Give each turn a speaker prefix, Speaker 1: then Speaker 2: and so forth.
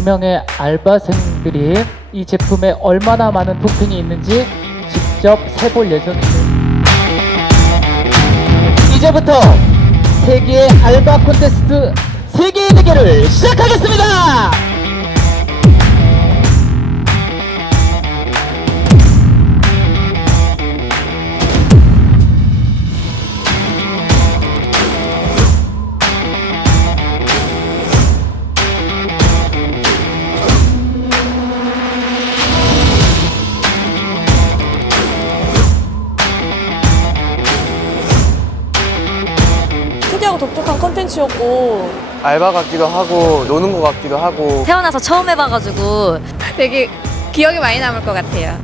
Speaker 1: 100명의 알바생들이 이 제품에 얼마나 많은 토핑이 있는지 직접 세볼 예정입니다. 이제부터 세계 알바 콘테스트 세계의 대결을 시작하겠습니다.
Speaker 2: 특이하고 독특한 컨텐츠였고.
Speaker 3: 알바 같기도 하고 노는 것 같기도 하고.
Speaker 4: 태어나서 처음 해봐가지고.
Speaker 5: 되게 기억에 많이 남을 것 같아요.